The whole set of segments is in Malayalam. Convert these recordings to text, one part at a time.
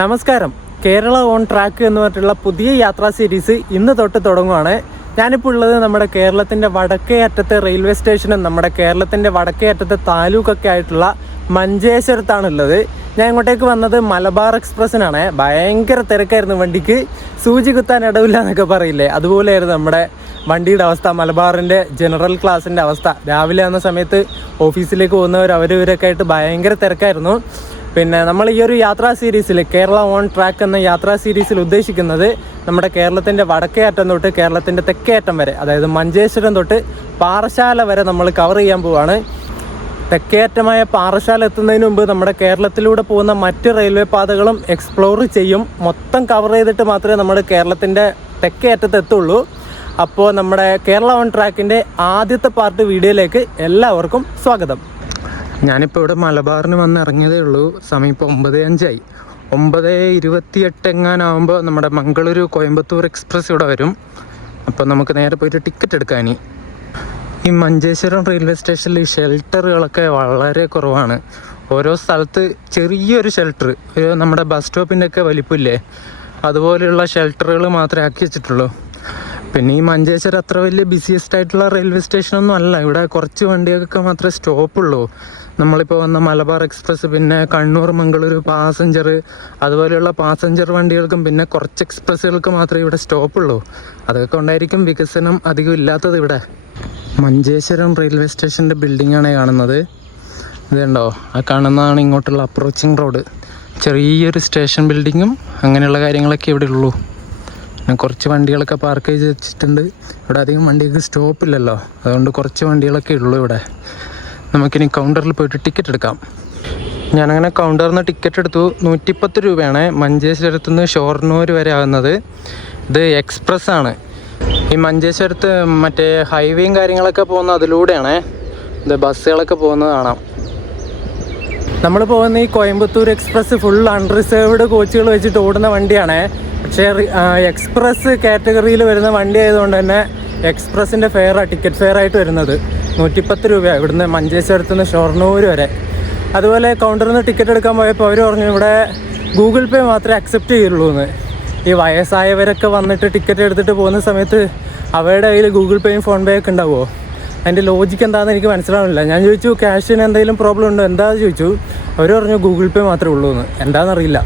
നമസ്കാരം. കേരള ഓൺ ട്രാക്ക് എന്ന് പറഞ്ഞിട്ടുള്ള പുതിയ യാത്രാ സീരീസ് ഇന്ന് തൊട്ട് തുടങ്ങുവാണ്. ഞാനിപ്പോൾ ഉള്ളത് നമ്മുടെ കേരളത്തിൻ്റെ വടക്കേ അറ്റത്തെ റെയിൽവേ സ്റ്റേഷനും നമ്മുടെ കേരളത്തിൻ്റെ വടക്കേ അറ്റത്തെ താലൂക്കൊക്കെ ആയിട്ടുള്ള മഞ്ചേശ്വരത്താണുള്ളത്. ഞാൻ ഇങ്ങോട്ടേക്ക് വന്നത് മലബാർ എക്സ്പ്രസ്സിനാണ്. ഭയങ്കര തിരക്കായിരുന്നു വണ്ടിക്ക്, സൂചി കുത്താൻ ഇടവില്ല എന്നൊക്കെ പറയില്ലേ, അതുപോലെയായിരുന്നു നമ്മുടെ വണ്ടിയുടെ അവസ്ഥ. മലബാറിൻ്റെ ജനറൽ ക്ലാസ്സിൻ്റെ അവസ്ഥ. രാവിലെ ആകുന്ന സമയത്ത് ഓഫീസിലേക്ക് പോകുന്നവർ അവരവരൊക്കെ ആയിട്ട് ഭയങ്കര തിരക്കായിരുന്നു. പിന്നെ നമ്മൾ ഈ ഒരു യാത്രാ സീരീസിൽ കേരള ഓൺ ട്രാക്ക് എന്ന യാത്രാ സീരീസിൽ ഉദ്ദേശിക്കുന്നത് നമ്മുടെ കേരളത്തിൻ്റെ വടക്കേ അറ്റം തൊട്ട് കേരളത്തിൻ്റെ തെക്കേ അറ്റം വരെ, അതായത് മഞ്ചേശ്വരം തൊട്ട് പാറശാല വരെ നമ്മൾ കവർ ചെയ്യാൻ പോവുകയാണ്. തെക്കേ അറ്റമായ പാറശാല എത്തുന്നതിന് മുമ്പ് നമ്മുടെ കേരളത്തിലൂടെ പോകുന്ന മറ്റ് റെയിൽവേ പാതകളും എക്സ്പ്ലോർ ചെയ്യും. മൊത്തം കവർ ചെയ്തിട്ട് മാത്രമേ നമ്മൾ കേരളത്തിൻ്റെ തെക്കേ അറ്റത്ത് എത്തുള്ളൂ. അപ്പോൾ നമ്മുടെ കേരള ഓൺ ട്രാക്കിൻ്റെ ആദ്യത്തെ പാർട്ട് വീഡിയോയിലേക്ക് എല്ലാവർക്കും സ്വാഗതം. ഞാനിപ്പോൾ ഇവിടെ മലബാറിന് വന്ന് ഇറങ്ങിയതേ ഉള്ളൂ. സമയം ഇപ്പോൾ 9:05 9:28 എങ്ങാനാവുമ്പോൾ നമ്മുടെ മംഗളൂരു കോയമ്പത്തൂർ എക്സ്പ്രസ് ഇവിടെ വരും. അപ്പോൾ നമുക്ക് നേരെ പോയിട്ട് ടിക്കറ്റ് എടുക്കാൻ. ഈ മഞ്ചേശ്വരം റെയിൽവേ സ്റ്റേഷനിൽ ഷെൽട്ടറുകളൊക്കെ വളരെ കുറവാണ്. ഓരോ സ്ഥലത്ത് ചെറിയൊരു ഷെൽട്ടർ, നമ്മുടെ ബസ് സ്റ്റോപ്പിൻ്റെ ഒക്കെ വലിപ്പമില്ലേ, അതുപോലെയുള്ള ഷെൽട്ടറുകൾ മാത്രമേ ആക്കി വെച്ചിട്ടുള്ളൂ. പിന്നെ ഈ മഞ്ചേശ്വരം അത്ര വലിയ ബിസിയസ്റ്റ് ആയിട്ടുള്ള റെയിൽവേ സ്റ്റേഷനൊന്നും അല്ല. ഇവിടെ കുറച്ച് വണ്ടികൾക്ക് മാത്രമേ സ്റ്റോപ്പുള്ളൂ. നമ്മളിപ്പോൾ വന്ന മലബാർ എക്സ്പ്രസ്, പിന്നെ കണ്ണൂർ മംഗളൂരു പാസഞ്ചർ, അതുപോലെയുള്ള പാസഞ്ചർ വണ്ടികൾക്കും പിന്നെ കുറച്ച് എക്സ്പ്രസ്സുകൾക്ക് മാത്രമേ ഇവിടെ സ്റ്റോപ്പുള്ളൂ. അതൊക്കെ കൊണ്ടായിരിക്കും വികസനം അധികം ഇല്ലാത്തത് ഇവിടെ. മഞ്ചേശ്വരം റെയിൽവേ സ്റ്റേഷൻ്റെ ബിൽഡിങ്ങാണ് കാണുന്നത്. ഇതുണ്ടോ, ആ കാണുന്നതാണ് ഇങ്ങോട്ടുള്ള അപ്രോച്ചിങ് റോഡ്. ചെറിയൊരു സ്റ്റേഷൻ ബിൽഡിങ്ങും അങ്ങനെയുള്ള കാര്യങ്ങളൊക്കെ ഇവിടെ ഉള്ളൂ. പിന്നെ കുറച്ച് വണ്ടികളൊക്കെ പാർക്ക് ചെയ്ത് വെച്ചിട്ടുണ്ട്. ഇവിടെ അധികം വണ്ടികൾക്ക് സ്റ്റോപ്പില്ലല്ലോ, അതുകൊണ്ട് കുറച്ച് വണ്ടികളൊക്കെ ഉള്ളൂ ഇവിടെ. നമുക്കിനി കൗണ്ടറിൽ പോയിട്ട് ടിക്കറ്റ് എടുക്കാം. ഞാനങ്ങനെ കൗണ്ടറിൽ നിന്ന് ടിക്കറ്റ് എടുത്തു. 110 രൂപയാണ് മഞ്ചേശ്വരത്ത് നിന്ന് ഷൊർണൂർ വരെ ആകുന്നത്. ഇത് എക്സ്പ്രസ് ആണ്. ഈ മഞ്ചേശ്വരത്ത് മറ്റേ ഹൈവേയും കാര്യങ്ങളൊക്കെ പോകുന്ന അതിലൂടെയാണ്. ഇത് ബസ്സുകളൊക്കെ പോകുന്നത് കാണാം. നമ്മൾ പോകുന്ന ഈ കോയമ്പത്തൂർ എക്സ്പ്രസ് ഫുൾ അൺറിസേർവ്ഡ് കോച്ചുകൾ വെച്ചിട്ട് ഓടുന്ന വണ്ടിയാണ്. പക്ഷേ എക്സ്പ്രസ് കാറ്റഗറിയിൽ വരുന്ന വണ്ടി ആയതുകൊണ്ട് തന്നെ എക്സ്പ്രസിൻ്റെ ടിക്കറ്റ് ഫെയർ ആയിട്ട് വരുന്നത് 110 രൂപയാണ് ഇവിടുന്ന് മഞ്ചേശ്വരത്ത് നിന്ന് ഷൊർണൂർ വരെ. അതുപോലെ കൗണ്ടറിൽ നിന്ന് ടിക്കറ്റ് എടുക്കാൻ പോയപ്പോൾ അവർ പറഞ്ഞു ഇവിടെ ഗൂഗിൾ പേ മാത്രമേ അക്സെപ്റ്റ് ചെയ്യുള്ളൂ എന്ന്. ഈ വയസ്സായവരൊക്കെ വന്നിട്ട് ടിക്കറ്റ് എടുത്തിട്ട് പോകുന്ന സമയത്ത് അവരുടെ കയ്യിൽ ഗൂഗിൾ പേയും ഫോൺ പേ ഒക്കെ ഉണ്ടാവുമോ? അതിൻ്റെ ലോജിക്ക് എന്താണെന്ന് എനിക്ക് മനസ്സിലാവുന്നില്ല. ഞാൻ ചോദിച്ചു ക്യാഷിന് എന്തെങ്കിലും പ്രോബ്ലം ഉണ്ടോ എന്താണെന്ന് ചോദിച്ചു. അവർ പറഞ്ഞു ഗൂഗിൾ പേ മാത്രമേ ഉള്ളൂ എന്ന്. എന്താണെന്നറിയില്ല.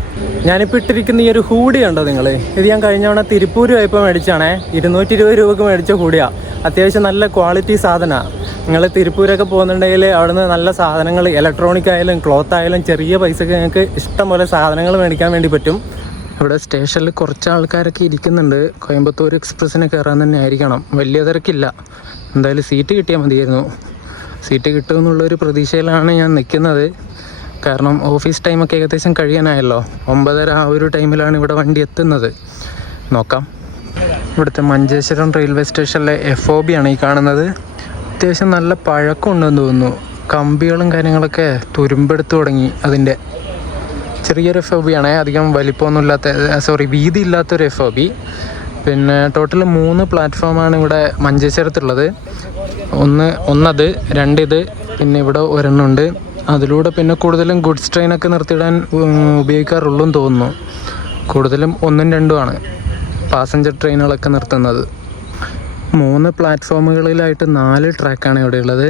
ഞാനിപ്പോൾ ഇട്ടിരിക്കുന്ന ഈ ഒരു ഹൂഡി ഉണ്ടോ നിങ്ങൾ? ഇത് ഞാൻ കഴിഞ്ഞ തവണ തിരുപ്പൂർ പോയപ്പോൾ മേടിച്ചാണേ. 220 രൂപയ്ക്ക് മേടിച്ച ഹൂഡിയാണ്. അത്യാവശ്യം നല്ല ക്വാളിറ്റി സാധനമാണ്. നിങ്ങൾ തിരുപ്പൂരൊക്കെ പോകുന്നുണ്ടെങ്കിൽ അവിടുന്ന് നല്ല സാധനങ്ങൾ, ഇലക്ട്രോണിക് ആയാലും ക്ലോത്ത് ആയാലും ചെറിയ പൈസക്ക് നിങ്ങൾക്ക് ഇഷ്ടം പോലെ സാധനങ്ങൾ മേടിക്കാൻ വേണ്ടി പറ്റും. ഇവിടെ സ്റ്റേഷനിൽ കുറച്ച് ആൾക്കാരൊക്കെ ഇരിക്കുന്നുണ്ട്. കോയമ്പത്തൂർ എക്സ്പ്രസ്സിന് കയറാൻ തന്നെ ആയിരിക്കണം. വലിയ തിരക്കില്ല. എന്തായാലും സീറ്റ് കിട്ടിയാൽ മതിയായിരുന്നു. സീറ്റ് കിട്ടുമെന്നുള്ളൊരു പ്രതീക്ഷയിലാണ് ഞാൻ നിൽക്കുന്നത്. കാരണം ഓഫീസ് ടൈമൊക്കെ ഏകദേശം കഴിയാനായല്ലോ. 9:30 ആ ഒരു ടൈമിലാണ് ഇവിടെ വണ്ടി എത്തുന്നത്. നോക്കാം. ഇവിടുത്തെ മഞ്ചേശ്വരം റെയിൽവേ സ്റ്റേഷനിലെ FOB ആണ് ഈ കാണുന്നത്. അത്യാവശ്യം നല്ല പഴക്കമുണ്ടെന്ന് തോന്നുന്നു. കമ്പികളും കാര്യങ്ങളൊക്കെ തുരുമ്പെടുത്ത് തുടങ്ങി. അതിൻ്റെ ചെറിയൊരു FOB ആണ്. അധികം വലിപ്പമൊന്നുമില്ലാത്ത വീതി ഇല്ലാത്തൊരു FOB. പിന്നെ ടോട്ടൽ 3 പ്ലാറ്റ്ഫോമാണ് ഇവിടെ മഞ്ചേശ്വരത്തുള്ളത്. ഒന്നത് 2 ഇത്, പിന്നെ ഇവിടെ ഒരെണ്ണമുണ്ട്. അതിലൂടെ പിന്നെ കൂടുതലും ഗുഡ്സ് ട്രെയിനൊക്കെ നിർത്തിയിടാൻ ഉപയോഗിക്കാറുള്ളൂ എന്ന് തോന്നുന്നു. കൂടുതലും 1ഉം 2ഉം ആണ് പാസഞ്ചർ ട്രെയിനുകളൊക്കെ നിർത്തുന്നത്. 3 പ്ലാറ്റ്ഫോമുകളിലായിട്ട് 4 ട്രാക്കാണ് ഇവിടെ ഉള്ളത്.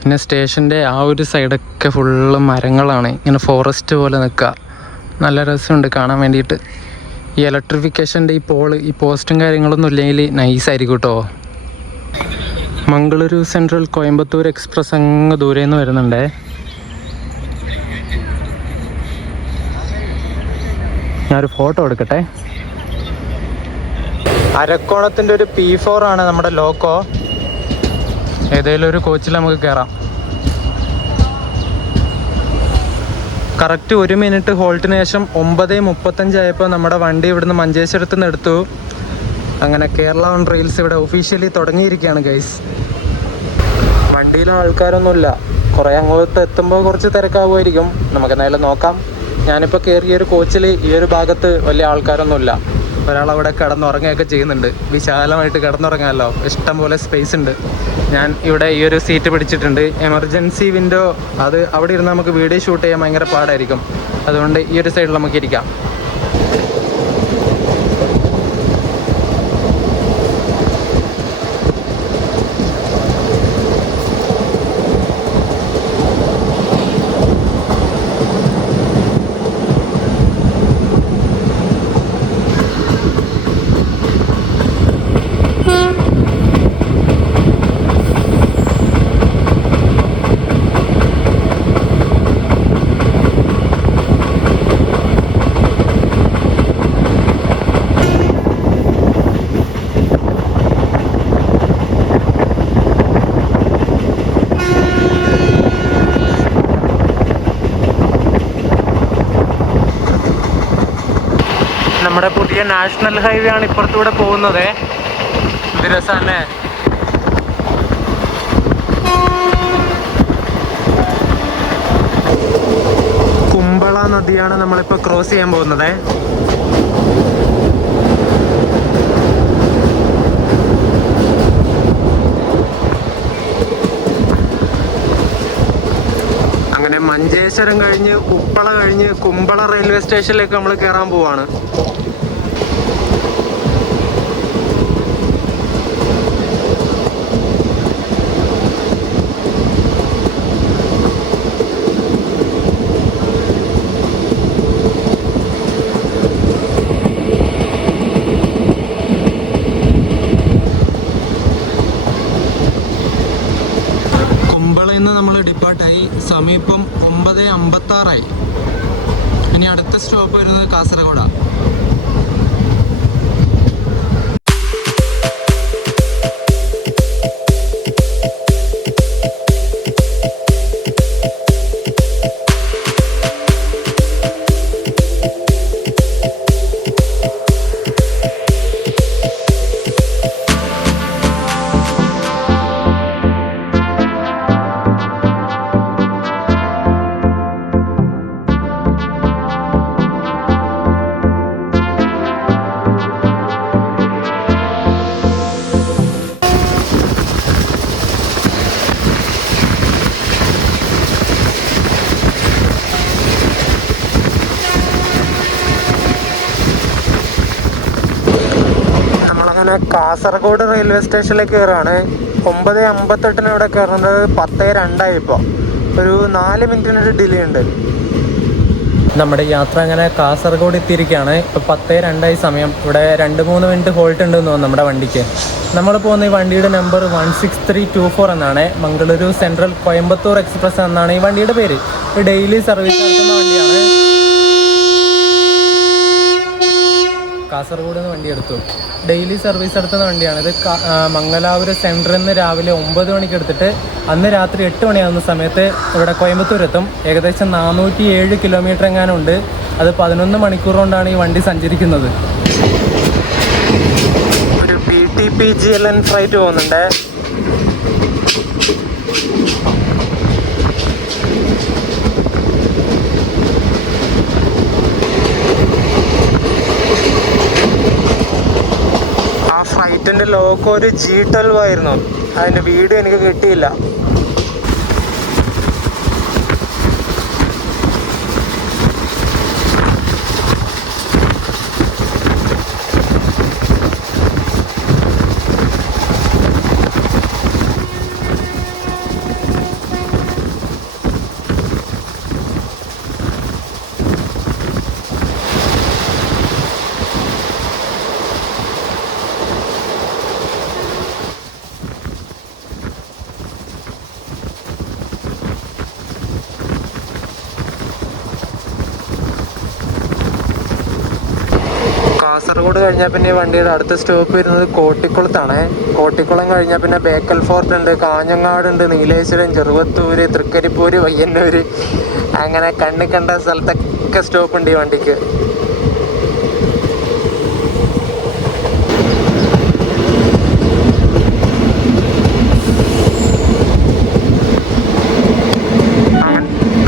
പിന്നെ സ്റ്റേഷൻ്റെ ആ ഒരു സൈഡൊക്കെ ഫുള്ള് മരങ്ങളാണ്. ഇങ്ങനെ ഫോറസ്റ്റ് പോലെ നിൽക്കുക. നല്ല രസമുണ്ട് കാണാൻ വേണ്ടിയിട്ട്. ഈ ഇലക്ട്രിഫിക്കേഷൻ്റെ ഈ പോസ്റ്റും കാര്യങ്ങളൊന്നും ഇല്ലെങ്കിൽ നൈസായിരിക്കും കേട്ടോ. മംഗളൂരു സെൻട്രൽ കോയമ്പത്തൂർ എക്സ്പ്രസ് അങ്ങ് ദൂരെ നിന്ന് വരുന്നുണ്ടേ. ഞാനൊരു ഫോട്ടോ എടുക്കട്ടെ. അരക്കോണത്തിൻ്റെ ഒരു P4 ആണ് നമ്മുടെ ലോക്കോ. ഏതെങ്കിലും ഒരു കോച്ചിൽ നമുക്ക് കയറാം. കറക്റ്റ് 1 മിനിറ്റ് ഹോൾട്ടിന് ശേഷം 9:35 ആയപ്പോൾ നമ്മുടെ വണ്ടി ഇവിടുന്ന് മഞ്ചേശ്വരത്ത് നിന്ന് എടുത്തു. അങ്ങനെ കേരള ഓൺ റെയിൽസ് ഇവിടെ ഒഫീഷ്യലി തുടങ്ങിയിരിക്കുകയാണ് ഗൈസ്. വണ്ടിയിൽ ആൾക്കാരൊന്നുമില്ല. കുറേ അങ്ങോട്ട് എത്തുമ്പോൾ കുറച്ച് തിരക്കാവുമായിരിക്കും. നമുക്ക് എന്തായാലും നോക്കാം. ഞാനിപ്പോൾ കയറിയ ഒരു കോച്ചിൽ ഈ ഒരു ഭാഗത്ത് വലിയ ആൾക്കാരൊന്നുമില്ല. ഒരാളവിടെ കിടന്നുറങ്ങുകയൊക്കെ ചെയ്യുന്നുണ്ട്. വിശാലമായിട്ട് കിടന്നുറങ്ങാമല്ലോ, ഇഷ്ടം പോലെ സ്പേസ് ഉണ്ട്. ഞാൻ ഇവിടെ ഈ ഒരു സീറ്റ് പിടിച്ചിട്ടുണ്ട്. എമർജൻസി വിൻഡോ, അത് അവിടെ ഇരുന്ന് നമുക്ക് വീഡിയോ ഷൂട്ട് ചെയ്യാൻ ഭയങ്കര പാടായിരിക്കും. അതുകൊണ്ട് ഈ ഒരു സൈഡിൽ നമുക്ക് ഇരിക്കാം. നമ്മുടെ പുതിയ നാഷണൽ ഹൈവേ ആണ് ഇപ്പുറത്തൂടെ പോകുന്നത്. എന്ത് രസമല്ലേ. കുമ്പള നദിയാണ് നമ്മളിപ്പോൾ ക്രോസ് ചെയ്യാൻ പോകുന്നത്. അങ്ങനെ മഞ്ചേശ്വരം കഴിഞ്ഞ് ഉപ്പള കഴിഞ്ഞ് കുമ്പള റെയിൽവേ സ്റ്റേഷനിലേക്ക് നമ്മൾ കയറാൻ പോവാണ്. നമ്മൾ ഡിപ്പാർട്ടായി. സമീപം 9:56. ഇനി അടുത്ത സ്റ്റോപ്പ് വരുന്നത് കാസർഗോഡാണ്. കാസർഗോഡ് റെയിൽവേ സ്റ്റേഷനിലേക്ക് കയറുകയാണ്. 9:58 ഇവിടെ കയറുന്നത് 10:02 ഇപ്പോൾ. ഒരു 4 മിനിറ്റിനൊരു ഡിലേ ഉണ്ട്. നമ്മുടെ യാത്ര അങ്ങനെ കാസർഗോഡ് എത്തിയിരിക്കുകയാണ്. ഇപ്പോൾ 10:02 സമയം. ഇവിടെ 2-3 മിനിറ്റ് ഹോൾട്ട് ഉണ്ടെന്ന് തോന്നുന്നു നമ്മുടെ വണ്ടിക്ക്. നമ്മൾ പോകുന്ന ഈ വണ്ടിയുടെ നമ്പർ 16324 എന്നാണ്. മംഗളൂരു സെൻട്രൽ കോയമ്പത്തൂർ എക്സ്പ്രസ് എന്നാണ് ഈ വണ്ടിയുടെ പേര്. ഡെയിലി സർവീസ് നടത്തുന്ന വണ്ടിയാണ്. കാസർഗോഡ് നിന്ന് വണ്ടി എടുത്തു. ഡെയിലി സർവീസ് നടത്തുന്ന വണ്ടിയാണ് ഇത്. മംഗലാപുരം സെൻറ്ററിൽ നിന്ന് രാവിലെ 9 മണിക്ക് എടുത്തിട്ട് അന്ന് രാത്രി 8 മണിയാകുന്ന സമയത്ത് ഇവിടെ കോയമ്പത്തൂർ എത്തും. ഏകദേശം 407 കിലോമീറ്റർ എങ്ങാനും ഉണ്ട്. അത് 11 മണിക്കൂർ കൊണ്ടാണ് ഈ വണ്ടി സഞ്ചരിക്കുന്നത്. ഒരു PTPGLN ഫ്ലൈറ്റ് പോകുന്നുണ്ട്. ഫ്ലൈറ്റിൻ്റെ ലോഗോ ഒരു G12 ആയിരുന്നു. അതിൻ്റെ വീഡിയോ എനിക്ക് കിട്ടിയില്ല. കാസർഗോഡ് കഴിഞ്ഞാൽ പിന്നെ ഈ വണ്ടിയുടെ അടുത്ത സ്റ്റോപ്പ് വരുന്നത് കോട്ടിക്കുളത്താണ്. കോട്ടിക്കുളം കഴിഞ്ഞാൽ പിന്നെ ബേക്കൽ ഫോർട്ട് ഉണ്ട്, കാഞ്ഞങ്ങാടുണ്ട്, നീലേശ്വരം, ചെറുവത്തൂര്, തൃക്കരിപ്പൂര്, പയ്യന്നൂര്, അങ്ങനെ കണ്ണി കണ്ട സ്ഥലത്തൊക്കെ സ്റ്റോപ്പ് ഉണ്ട് ഈ വണ്ടിക്ക്.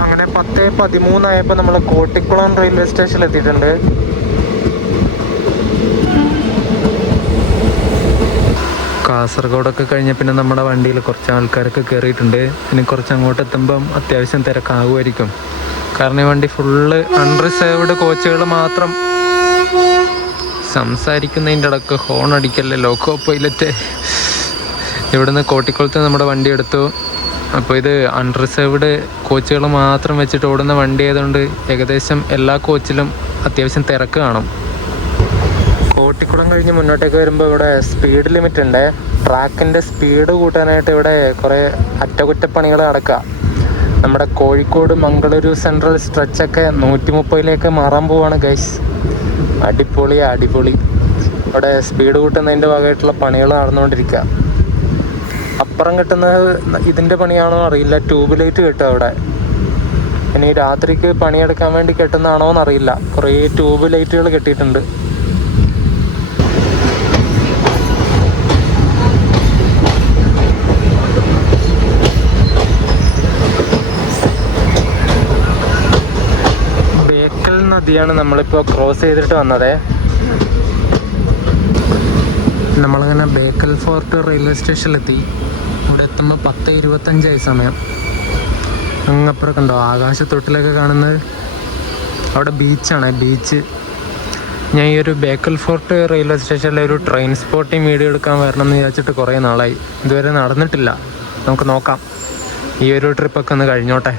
അങ്ങനെ 10:13 നമ്മൾ കോട്ടിക്കുളം റെയിൽവേ സ്റ്റേഷനിൽ എത്തിയിട്ടുണ്ട്. കാസർഗോഡൊക്കെ കഴിഞ്ഞ പിന്നെ നമ്മുടെ വണ്ടിയിൽ കുറച്ച് ആൾക്കാരൊക്കെ കയറിയിട്ടുണ്ട്. ഇനി കുറച്ച് അങ്ങോട്ട് എത്തുമ്പം അത്യാവശ്യം തിരക്കാകുമായിരിക്കും. കാരണം ഈ വണ്ടി ഫുള്ള് അൺറിസേർവ്ഡ് കോച്ചുകൾ മാത്രം. സംസാരിക്കുന്നതിൻ്റെ ഇടയ്ക്ക് ഹോൺ അടിക്കല്ലേ ലോക്കോ പൈലറ്റ്. ഇവിടുന്ന് കോട്ടിക്കുളത്ത് നമ്മുടെ വണ്ടി എടുത്തു. അപ്പോൾ ഇത് അൺറിസേർവ്ഡ് കോച്ചുകൾ മാത്രം വെച്ചിട്ട് ഓടുന്ന വണ്ടി ആയതുകൊണ്ട് ഏകദേശം എല്ലാ കോച്ചിലും അത്യാവശ്യം തിരക്ക് കാണും. കോട്ടിക്കുളം കഴിഞ്ഞ് മുന്നോട്ടേക്ക് വരുമ്പോൾ ഇവിടെ സ്പീഡ് ലിമിറ്റ് ഉണ്ട്. ട്രാക്കിൻ്റെ സ്പീഡ് കൂട്ടാനായിട്ട് ഇവിടെ കുറേ അറ്റകുറ്റപ്പണികൾ നടക്കുക. നമ്മുടെ കോഴിക്കോട് മംഗളൂരു സെൻട്രൽ സ്ട്രെച്ചൊക്കെ 130 മാറാൻ പോവാണ് ഗൈസ്. അടിപൊളി. ഇവിടെ സ്പീഡ് കൂട്ടുന്നതിൻ്റെ ഭാഗമായിട്ടുള്ള പണികൾ നടന്നുകൊണ്ടിരിക്കുക. അപ്പുറം കിട്ടുന്നത് ഇതിൻ്റെ പണിയാണോ അറിയില്ല. ട്യൂബ് ലൈറ്റ് കിട്ടുക അവിടെ. ഇനി രാത്രിക്ക് പണിയെടുക്കാൻ വേണ്ടി കെട്ടുന്നതാണോ എന്നറിയില്ല. കുറേ ട്യൂബ് ലൈറ്റുകൾ കെട്ടിയിട്ടുണ്ട്. സിറ്റിയാണ് നമ്മളിപ്പോൾ ക്രോസ് ചെയ്തിട്ട് വന്നത്. നമ്മളിങ്ങനെ ബേക്കൽ ഫോർട്ട് റെയിൽവേ സ്റ്റേഷനിലെത്തി. ഇവിടെ എത്തുമ്പോൾ 10:25 സമയം. അങ്ങപ്പുറം കണ്ടോ ആകാശത്തൊട്ടിലൊക്കെ കാണുന്നത്? അവിടെ ബീച്ചാണ്, ബീച്ച്. ഞാൻ ഈ ഒരു ബേക്കൽ ഫോർട്ട് റെയിൽവേ സ്റ്റേഷനിലെ ഒരു ട്രെയിൻ സ്പോട്ടിങ് വീഡിയോ എടുക്കാൻ വരണം എന്ന് വിചാരിച്ചിട്ട് കുറേ നാളായി. ഇതുവരെ നടന്നിട്ടില്ല. നമുക്ക് നോക്കാം, ഈ ഒരു ട്രിപ്പൊക്കെ ഒന്ന് കഴിഞ്ഞോട്ടെ.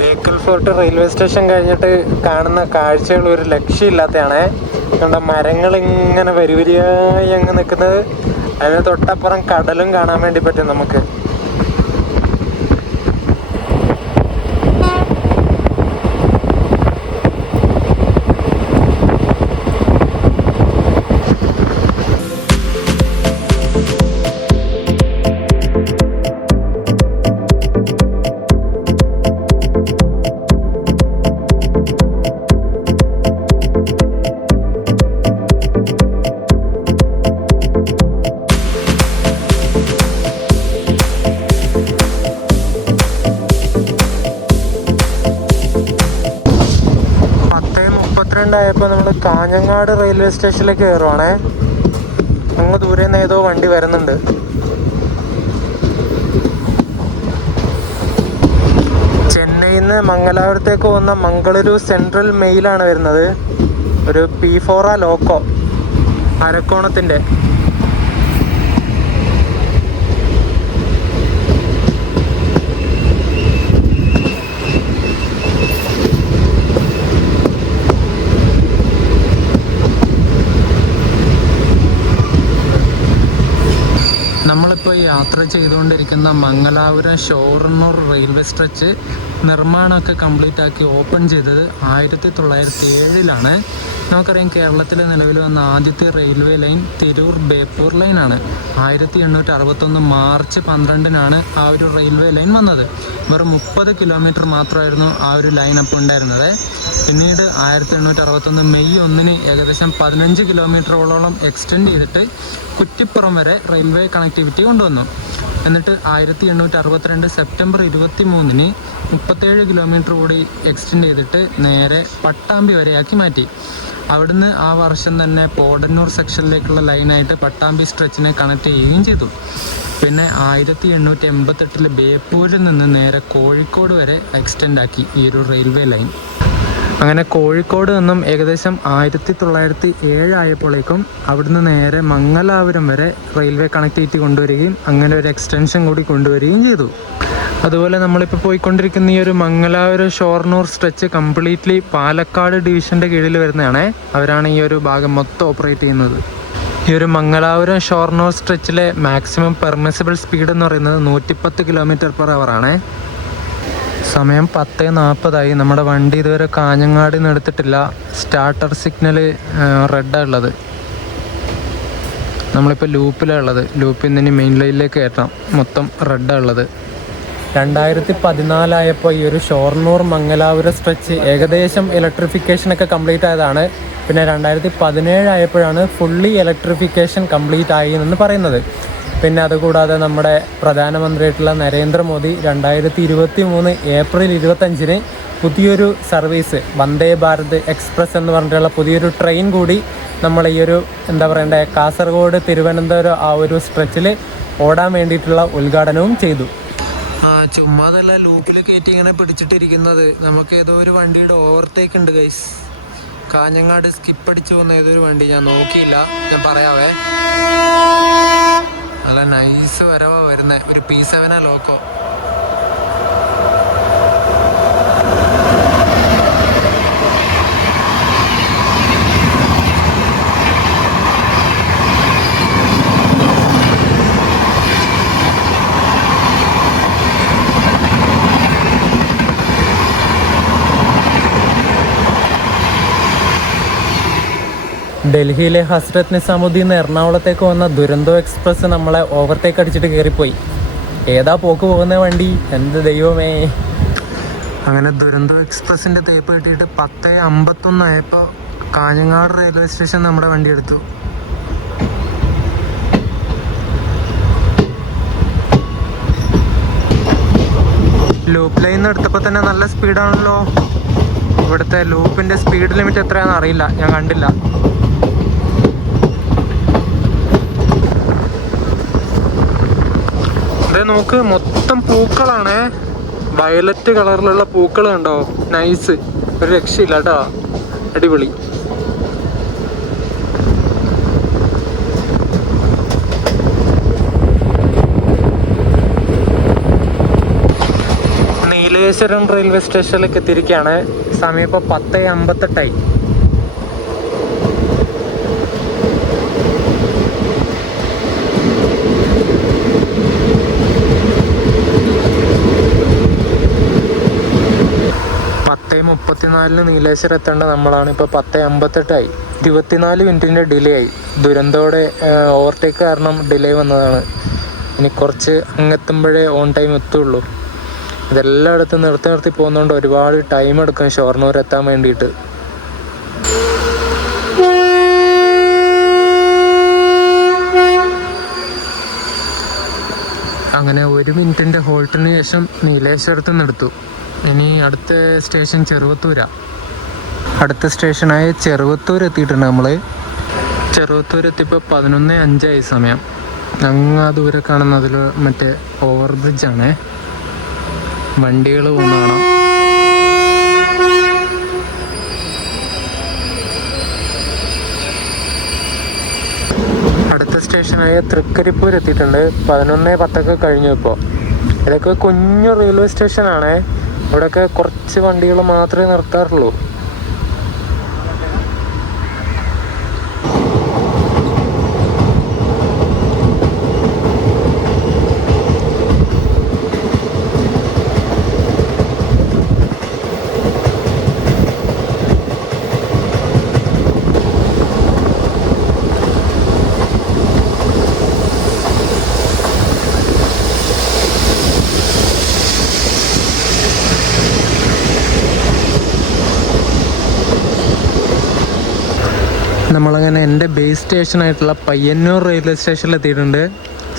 ബേക്കൽ ഫോർട്ട് റെയിൽവേ സ്റ്റേഷൻ കഴിഞ്ഞിട്ട് കാണുന്ന കാഴ്ചകൾ ഒരു ലക്ഷ്യമില്ലാത്തതാണേ. കണ്ട മരങ്ങൾ ഇങ്ങനെ വരിവരിയായി അങ്ങ് നിൽക്കുന്നത്. അതിന് തൊട്ടപ്പുറം കടലും കാണാൻ വേണ്ടി പറ്റും നമുക്ക്. ആയപ്പോൾ നമ്മൾ കാഞ്ഞങ്ങാട് റെയിൽവേ സ്റ്റേഷനിലേക്ക് കയറുവാണേ. അങ്ങ് ദൂരെ നിന്ന് ഏതോ വണ്ടി വരുന്നുണ്ട്. ചെന്നൈയിൽ നിന്ന് മംഗലാപുരത്തേക്ക് പോകുന്ന മംഗളൂരു സെൻട്രൽ മെയിലാണ് വരുന്നത്. ഒരു P4 ലോക്കോ, അരക്കോണത്തിൻ്റെ. നമ്മളിപ്പോൾ യാത്ര ചെയ്തുകൊണ്ടിരിക്കുന്ന മംഗലാപുരം ഷൊർണൂർ റെയിൽവേ സ്ട്രെച്ച് നിർമ്മാണമൊക്കെ കംപ്ലീറ്റ് ആക്കി ഓപ്പൺ ചെയ്തത് 1907 നമുക്കറിയാം കേരളത്തിൽ നിലവിൽ വന്ന ആദ്യത്തെ റെയിൽവേ ലൈൻ തിരൂർ ബേപ്പൂർ ലൈനാണ്. 1861 മാർച്ച് 12 ആ ഒരു റെയിൽവേ ലൈൻ വന്നത്. വെറും 30 കിലോമീറ്റർ മാത്രമായിരുന്നു ആ ഒരു ലൈൻ അപ്പോൾ ഉണ്ടായിരുന്നത്. പിന്നീട് 1861 മെയ് 1 ഏകദേശം 15 കിലോമീറ്ററോളം എക്സ്റ്റെൻഡ് ചെയ്തിട്ട് കുറ്റിപ്പുറം വരെ റെയിൽവേ കണക്ടിവിറ്റി കൊണ്ടുവന്നു. എന്നിട്ട് 1862 സെപ്റ്റംബർ 23 37 കിലോമീറ്റർ കൂടി എക്സ്റ്റെൻഡ് ചെയ്തിട്ട് നേരെ പട്ടാമ്പി വരെയാക്കി മാറ്റി. അവിടുന്ന് ആ വർഷം തന്നെ പോടന്നൂർ സെക്ഷനിലേക്കുള്ള ലൈനായിട്ട് പട്ടാമ്പി സ്ട്രെച്ചിനെ കണക്ട് ചെയ്യുകയും ചെയ്തു. പിന്നെ 1888 ബേപ്പൂരിൽ നിന്ന് നേരെ കോഴിക്കോട് വരെ എക്സ്റ്റെൻഡ് ആക്കി ഈ ഒരു റെയിൽവേ ലൈൻ. അങ്ങനെ കോഴിക്കോട് നിന്നും ഏകദേശം 1907 ആയപ്പോഴേക്കും അവിടുന്ന് നേരെ മംഗലാപുരം വരെ റെയിൽവേ കണക്ടിവിറ്റി കൊണ്ടുവരികയും അങ്ങനെ ഒരു എക്സ്റ്റൻഷൻ കൂടി കൊണ്ടുവരികയും ചെയ്തു. അതുപോലെ നമ്മളിപ്പോൾ പോയിക്കൊണ്ടിരിക്കുന്ന ഈ ഒരു മംഗലാപുരം ഷൊർണൂർ സ്ട്രെച്ച് കംപ്ലീറ്റ്ലി പാലക്കാട് ഡിവിഷൻ്റെ കീഴിൽ വരുന്നതാണ്. അവരാണ് ഈ ഒരു ഭാഗം മൊത്തം ഓപ്പറേറ്റ് ചെയ്യുന്നത്. ഈ ഒരു മംഗലാപുരം ഷൊർണൂർ സ്ട്രെച്ചിലെ മാക്സിമം പെർമിസിബിൾ സ്പീഡ് എന്ന് പറയുന്നത് 110 km/h ആണ്. സമയം 10:40 നമ്മുടെ വണ്ടി ഇതുവരെ കാഞ്ഞങ്ങാട് നിന്ന് എടുത്തിട്ടില്ല. സ്റ്റാർട്ടർ സിഗ്നൽ റെഡാണ് ഉള്ളത്. നമ്മളിപ്പോൾ ലൂപ്പിലാണ് ഉള്ളത്. ലൂപ്പിൽ നിന്ന് മെയിൻ ലൈനിലേക്ക് കയറ്റണം. മൊത്തം റെഡാണ് ഉള്ളത്. 2014 ആയപ്പോൾ ഈ ഒരു ഷൊർണൂർ മംഗലാപുരം സ്ട്രെച്ച് ഏകദേശം ഇലക്ട്രിഫിക്കേഷനൊക്കെ കംപ്ലീറ്റ് ആയതാണ്. പിന്നെ 2017 ആയപ്പോഴാണ് ഫുള്ളി ഇലക്ട്രിഫിക്കേഷൻ കംപ്ലീറ്റ് ആയി എന്ന് പറയുന്നത്. പിന്നെ അതുകൂടാതെ നമ്മുടെ പ്രധാനമന്ത്രിയായിട്ടുള്ള നരേന്ദ്രമോദി 2023 ഏപ്രിൽ 25 പുതിയൊരു സർവീസ് വന്ദേ ഭാരത് എക്സ്പ്രസ് എന്ന് പറഞ്ഞിട്ടുള്ള പുതിയൊരു ട്രെയിൻ കൂടി നമ്മൾ ഈ ഒരു എന്താ പറയണ്ടേ കാസർഗോഡ് തിരുവനന്തപുരം ആ ഒരു സ്ട്രെച്ചിൽ ഓടാൻ വേണ്ടിയിട്ടുള്ള ഉദ്ഘാടനവും ചെയ്തു. ചുമ്മാതല്ല ലൂപ്പിൽ കയറ്റി ഇങ്ങനെ പിടിച്ചിട്ടിരിക്കുന്നത്. നമുക്ക് ഏതോ ഒരു വണ്ടിയുടെ ഓവർടേക്ക് ഉണ്ട് ഗൈസ്. കാഞ്ഞങ്ങാട് സ്കിപ്പ് അടിച്ചു പോകുന്ന ഏതൊരു വണ്ടി ഞാൻ നോക്കിയില്ല, ഞാൻ പറയാവേ. നല്ല നൈസ് വരവാ വരുന്നത്. ഒരു P7 ലോക്കോ. ഡൽഹിയിലെ ഹസ്രത്ത് നിസാമുദ്ദീൻ നിന്ന് എറണാകുളത്തേക്ക് വന്ന ദുരന്തോ എക്സ്പ്രസ് നമ്മളെ ഓവർടേക്ക് അടിച്ചിട്ട് കയറിപ്പോയി. ഏതാ പോക്ക് പോകുന്ന വണ്ടി, എന്ത് ദൈവമേ. അങ്ങനെ ദുരന്തോ എക്സ്പ്രസിൻ്റെ തേപ്പ് കിട്ടിയിട്ട് 10:51 ആയപ്പോൾ കാഞ്ഞങ്ങാട് റെയിൽവേ സ്റ്റേഷൻ നമ്മുടെ വണ്ടി എടുത്തു. ലൂപ്പ് ലൈൻ എടുത്തപ്പോൾ തന്നെ നല്ല സ്പീഡാണല്ലോ. ഇവിടുത്തെ ലൂപ്പിൻ്റെ സ്പീഡ് ലിമിറ്റ് എത്രയാണെന്ന് അറിയില്ല, ഞാൻ കണ്ടില്ല. ഇത് നോക്ക്, മൊത്തം പൂക്കളാണ്. വയലറ്റ് കളറിലുള്ള പൂക്കൾ കണ്ടോ, നൈസ്, ഒരു രക്ഷയില്ല കേട്ടോ, അടിപൊളി. നീലേശ്വരം റെയിൽവേ സ്റ്റേഷനിലേക്ക് എത്തിയിരിക്കുകയാണ്. സമയം ഇപ്പോൾ 10:58. നീലേശ്വരം എത്തേണ്ട നമ്മളാണ് ഇപ്പോൾ 10:58. 24 മിനിറ്റിൻ്റെ ഡിലേ ആയി. ദുരന്തോടെ ഓവർടേക്ക് കാരണം ഡിലേ വന്നതാണ്. ഇനി കുറച്ച് അങ്ങെത്തുമ്പോഴേ ഓൺ ടൈം എത്തുള്ളൂ. ഇതെല്ലായിടത്തും നിർത്തി പോകുന്നതുകൊണ്ട് ഒരുപാട് ടൈം എടുക്കും ഷൊർണൂർ എത്താൻ വേണ്ടിയിട്ട്. അങ്ങനെ 1 മിനിറ്റിൻ്റെ ഹോൾട്ടിന് ശേഷം നീലേശ്വരത്ത് നിന്ന് എടുത്തു. ഇനി അടുത്ത സ്റ്റേഷൻ ചെറുവത്തൂരാണ്. അടുത്ത സ്റ്റേഷനായ ചെറുവത്തൂർ എത്തിയിട്ടുണ്ട് നമ്മൾ. ചെറുവത്തൂർ എത്തിയപ്പോൾ 11:05 സമയം. അങ്ങ് ദൂരെ കാണുന്നതിൽ മറ്റേ ഓവർ ബ്രിഡ്ജാണ്, വണ്ടികൾ പോകുന്നതാണ്. അടുത്ത സ്റ്റേഷനായ തൃക്കരിപ്പൂർ എത്തിയിട്ടുണ്ട്. 11:10 കഴിഞ്ഞു. ഇപ്പോൾ ഇതൊക്കെ കുഞ്ഞു റെയിൽവേ സ്റ്റേഷനാണ്. ഇവിടെയൊക്കെ കുറച്ച് വണ്ടികൾ മാത്രമേ നിർത്താറുള്ളൂ. നമ്മളങ്ങനെ എൻ്റെ ബേസ് സ്റ്റേഷനായിട്ടുള്ള പയ്യന്നൂർ റെയിൽവേ സ്റ്റേഷനിൽ എത്തിയിട്ടുണ്ട്.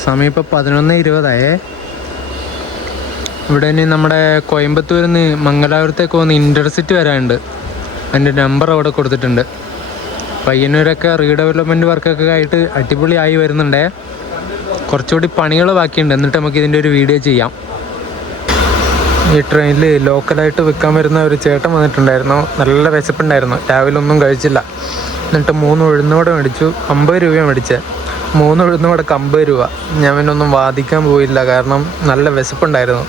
സമയം ഇപ്പോൾ 11:20. ഇവിടെ ഇനി നമ്മുടെ കോയമ്പത്തൂരിൽ നിന്ന് മംഗലാപുരത്തേക്ക് പോകുന്ന ഇൻ്റർസിറ്റി വരാനുണ്ട്. അതിൻ്റെ നമ്പർ അവിടെ കൊടുത്തിട്ടുണ്ട്. പയ്യന്നൂരൊക്കെ റീഡെവലപ്മെൻറ്റ് വർക്കൊക്കെ ആയിട്ട് അടിപൊളിയായി വരുന്നുണ്ട്. കുറച്ചുകൂടി പണികൾ ബാക്കിയുണ്ട്. എന്നിട്ട് നമുക്ക് ഇതിൻ്റെ ഒരു വീഡിയോ ചെയ്യാം. ഈ ട്രെയിനിൽ ലോക്കലായിട്ട് വിൽക്കാൻ വരുന്ന ഒരു ചേട്ടൻ വന്നിട്ടുണ്ടായിരുന്നു. നല്ല വിശപ്പുണ്ടായിരുന്നു. രാവിലെ ഒന്നും കഴിച്ചില്ല. എന്നിട്ട് 3 ഉഴുന്നുവട മേടിച്ചു. 50 രൂപ മേടിച്ചത്. 3 ഉഴുന്നുവടക്ക് 50 രൂപ. ഞാൻ പിന്നെ ഒന്നും വാദിക്കാൻ പോയില്ല, കാരണം നല്ല വിശപ്പുണ്ടായിരുന്നു.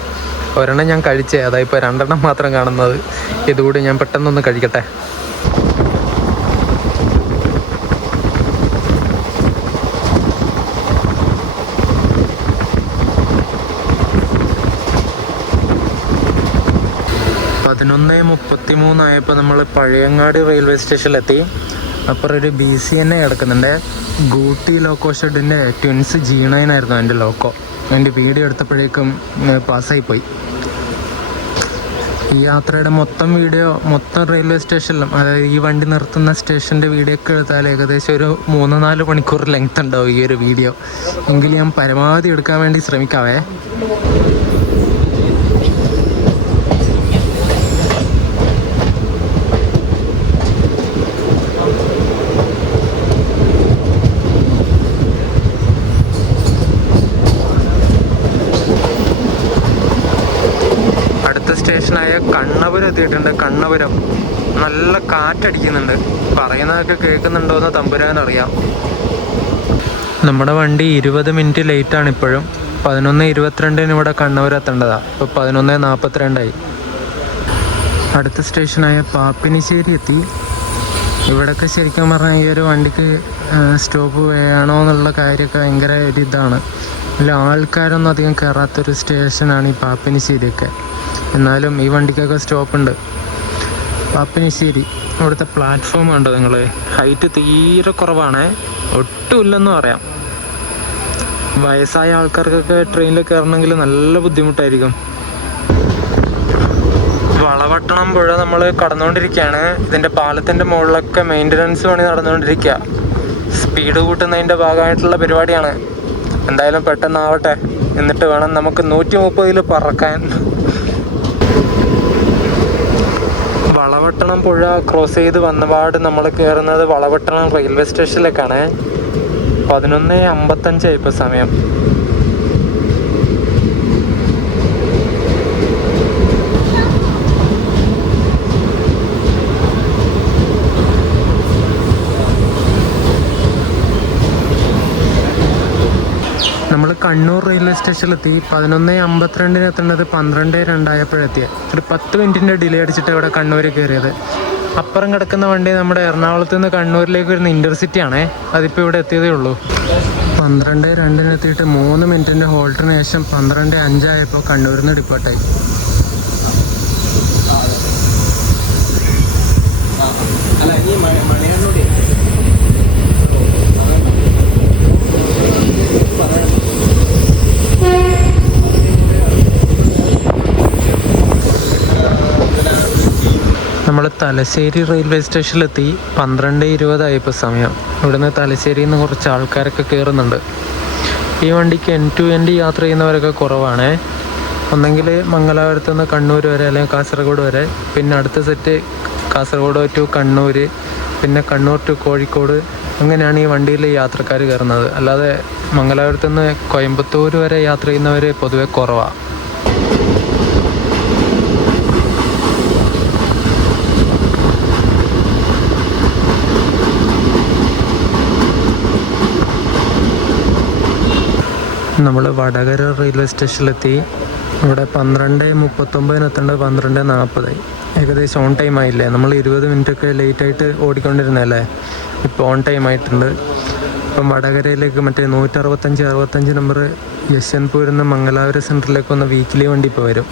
ഒരെണ്ണം ഞാൻ കഴിച്ചേ, അതായിപ്പോൾ 2 എണ്ണം മാത്രം കാണുന്നത്. ഇതുകൂടി ഞാൻ പെട്ടെന്നൊന്ന് കഴിക്കട്ടെ. ആയപ്പോൾ നമ്മൾ പഴയങ്ങാടി റെയിൽവേ സ്റ്റേഷനിലെത്തി. അപ്പുറം ഒരു BCNA കിടക്കുന്നുണ്ട്. ഗൂട്ടി ലോക്കോ ഷെഡിൻ്റെ ട്വിൻസ് G9 ആയിരുന്നു എൻ്റെ ലോക്കോ. എൻ്റെ വീഡിയോ എടുത്തപ്പോഴേക്കും പാസ്സായിപ്പോയി. ഈ യാത്രയുടെ മൊത്തം റെയിൽവേ സ്റ്റേഷനിലും, അതായത് ഈ വണ്ടി നിർത്തുന്ന സ്റ്റേഷൻ്റെ വീഡിയോ ഒക്കെ എടുത്താൽ ഏകദേശം ഒരു 3-4 മണിക്കൂർ ലെങ്ത് ഉണ്ടാവും ഈ ഒരു വീഡിയോ. എങ്കിലും ഞാൻ പരമാവധി എടുക്കാൻ വേണ്ടി ശ്രമിക്കാവേ. സ്റ്റേഷനായ കണ്ണപുരം എത്തിയിട്ടുണ്ട്. കണ്ണപുരം നല്ല കാറ്റടിക്കുന്നുണ്ട്. പറയുന്നതൊക്കെ കേൾക്കുന്നുണ്ടോയെന്ന് തമ്പുരാനറിയാം. നമ്മുടെ വണ്ടി 20 മിനിറ്റ് ലേറ്റാണ്. ഇപ്പോഴും 11:22 ഇവിടെ കണ്ണപുരം എത്തേണ്ടതാണ്. ഇപ്പോൾ 11:42. അടുത്ത സ്റ്റേഷനായ പാപ്പിനിശ്ശേരി എത്തി. ഇവിടെയൊക്കെ ശരിക്കും പറഞ്ഞാൽ ഈ ഒരു വണ്ടിക്ക് സ്റ്റോപ്പ് വേണോ എന്നുള്ള കാര്യമൊക്കെ ഭയങ്കര ഒരിതാണ്. അല്ല, ആൾക്കാരൊന്നും അധികം കയറാത്തൊരു സ്റ്റേഷനാണ് ഈ പാപ്പിനിശ്ശേരിയൊക്കെ. എന്നാലും ഈ വണ്ടിക്കൊക്കെ സ്റ്റോപ്പുണ്ട്. പാപ്പിനിശ്ശേരി ഇവിടുത്തെ പ്ലാറ്റ്ഫോം കണ്ടോ നിങ്ങൾ? ഹൈറ്റ് തീരെ കുറവാണ്, ഒട്ടുമില്ലെന്ന് പറയാം. വയസ്സായ ആൾക്കാർക്കൊക്കെ ട്രെയിനിൽ കയറണമെങ്കിൽ നല്ല ബുദ്ധിമുട്ടായിരിക്കും. വളവട്ടണം പുഴ നമ്മൾ കടന്നുകൊണ്ടിരിക്കുകയാണ്. ഇതിൻ്റെ പാലത്തിൻ്റെ മുകളിലൊക്കെ മെയിൻ്റനൻസ് പണി നടന്നുകൊണ്ടിരിക്കുക. സ്പീഡ് കൂട്ടുന്നതിൻ്റെ ഭാഗമായിട്ടുള്ള പരിപാടിയാണ്. എന്തായാലും പെട്ടെന്നാവട്ടെ, എന്നിട്ട് വേണം നമുക്ക് 130 പറക്കാൻ. വളവട്ടണം പുഴ ക്രോസ് ചെയ്ത് വന്നപാട് നമ്മൾ കയറുന്നത് വളവട്ടണം റെയിൽവേ സ്റ്റേഷനിലേക്കാണ്. 11:55 ഇപ്പോൾ സമയം. നമ്മൾ കണ്ണൂർ റെയിൽവേ സ്റ്റേഷനിലെത്തി. 11:52 എത്തേണ്ടത് 12:02 ആയപ്പോഴെത്തിയ. ഒരു 10 മിനിറ്റിൻ്റെ ഡിലേ അടിച്ചിട്ട് ഇവിടെ കണ്ണൂർ കയറിയത്. അപ്പുറം കിടക്കുന്ന വണ്ടി നമ്മുടെ എറണാകുളത്ത് നിന്ന് കണ്ണൂരിലേക്ക് വരുന്ന ഇൻ്റർസിറ്റി ആണേ. അതിപ്പോൾ ഇവിടെ എത്തിയതേ ഉള്ളൂ. 12:02 എത്തിയിട്ട് 3 മിനിറ്റിൻ്റെ ഹോൾട്ടിന് ശേഷം 12:05 ആയപ്പോൾ കണ്ണൂരിൽ നിന്ന് ഡിപ്പോട്ടായി. നമ്മൾ തലശ്ശേരി റെയിൽവേ സ്റ്റേഷനിലെത്തി. 12:20 ആയപ്പോൾ സമയം. ഇവിടുന്ന് തലശ്ശേരിയിൽ നിന്ന് കുറച്ച് ആൾക്കാരൊക്കെ കയറുന്നുണ്ട്. ഈ വണ്ടിക്ക് എൻഡ് ടു എൻഡ് യാത്ര ചെയ്യുന്നവരൊക്കെ കുറവാണ്. ഒന്നെങ്കിൽ മംഗലാപുരത്ത് നിന്ന് കണ്ണൂർ വരെ, അല്ലെങ്കിൽ കാസർഗോഡ് വരെ, പിന്നെ അടുത്ത സെറ്റ് കാസർഗോഡ് ടു കണ്ണൂർ, പിന്നെ കണ്ണൂർ ടു കോഴിക്കോട്. അങ്ങനെയാണ് ഈ വണ്ടിയിൽ യാത്രക്കാർ കയറുന്നത്. അല്ലാതെ മംഗലാപുരത്ത് നിന്ന് കോയമ്പത്തൂർ വരെ യാത്ര ചെയ്യുന്നവർ പൊതുവെ കുറവാണ്. നമ്മൾ വടകര റെയിൽവേ സ്റ്റേഷനിലെത്തി. ഇവിടെ 12:39 എത്തേണ്ടത് 12:40. ഏകദേശം ഓൺ ടൈം ആയില്ലേ? നമ്മൾ 20 മിനിറ്റൊക്കെ ലേറ്റായിട്ട് ഓടിക്കൊണ്ടിരുന്നല്ലേ, ഇപ്പോൾ ഓൺ ടൈം ആയിട്ടുണ്ട്. ഇപ്പം വടകരയിലേക്ക് മറ്റേ 165-65 നമ്പർ യശ്വന്ത്പൂരിൽ നിന്ന് മംഗലാപുരം സെൻറ്ററിലേക്ക് വന്ന വീക്കിലി വണ്ടി ഇപ്പോൾ വരും.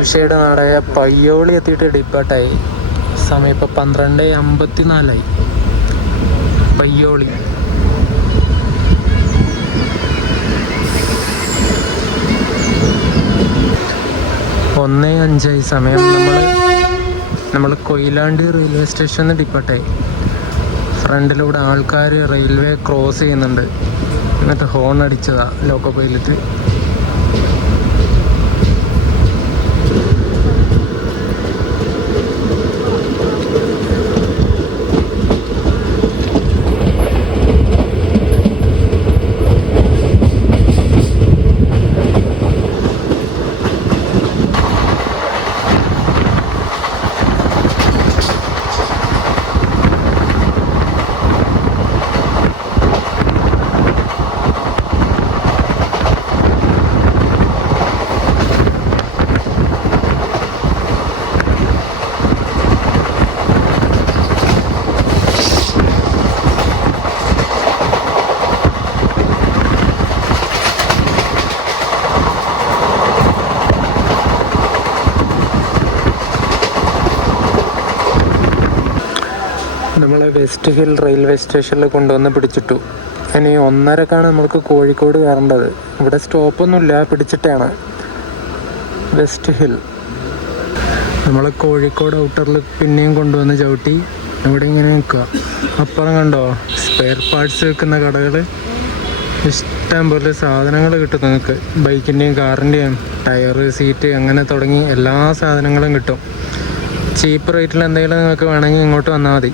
ഉഷയുടെ നാടായ പയ്യോളി എത്തിയിട്ട് ഡിപ്പാട്ടായി. സമയം ഇപ്പോൾ 12:54 പയ്യോളി. ഒന്നേ 5 സമയം. നമ്മൾ കൊയിലാണ്ടി റെയിൽവേ സ്റ്റേഷനിൽ ഡിപ്പാട്ടായി. ഫ്രണ്ടിലൂടെ ആൾക്കാർ റെയിൽവേ ക്രോസ് ചെയ്യുന്നുണ്ട്. എന്നിട്ട് ഹോൺ അടിച്ചതാണ് ലോക്കോ പൈലറ്റ്. നമ്മളെ വെസ്റ്റ് ഹിൽ റെയിൽവേ സ്റ്റേഷനിൽ കൊണ്ടുവന്ന് പിടിച്ചിട്ടു. ഇനി 1:30ക്കാണ് നമുക്ക് കോഴിക്കോട് കയറേണ്ടത്. ഇവിടെ സ്റ്റോപ്പൊന്നുമില്ല, പിടിച്ചിട്ടാണ്. വെസ്റ്റ് ഹിൽ നമ്മൾ കോഴിക്കോട് ഔട്ടറിൽ പിന്നെയും കൊണ്ടുവന്ന് ചവിട്ടി. ഇവിടെ ഇങ്ങനെ നിൽക്കുക. അപ്പുറം കണ്ടോ സ്പെയർ പാർട്സ് വെക്കുന്ന കടകൾ. ഇഷ്ടം പോലെ സാധനങ്ങൾ കിട്ടും നിങ്ങൾക്ക്. ബൈക്കിൻ്റെയും കാറിൻ്റെയും ടയർ, സീറ്റ്, അങ്ങനെ തുടങ്ങി എല്ലാ സാധനങ്ങളും കിട്ടും. ചീപ്പ് റേറ്റിൽ എന്തെങ്കിലും നിങ്ങൾക്ക് വേണമെങ്കിൽ ഇങ്ങോട്ട് വന്നാൽ മതി.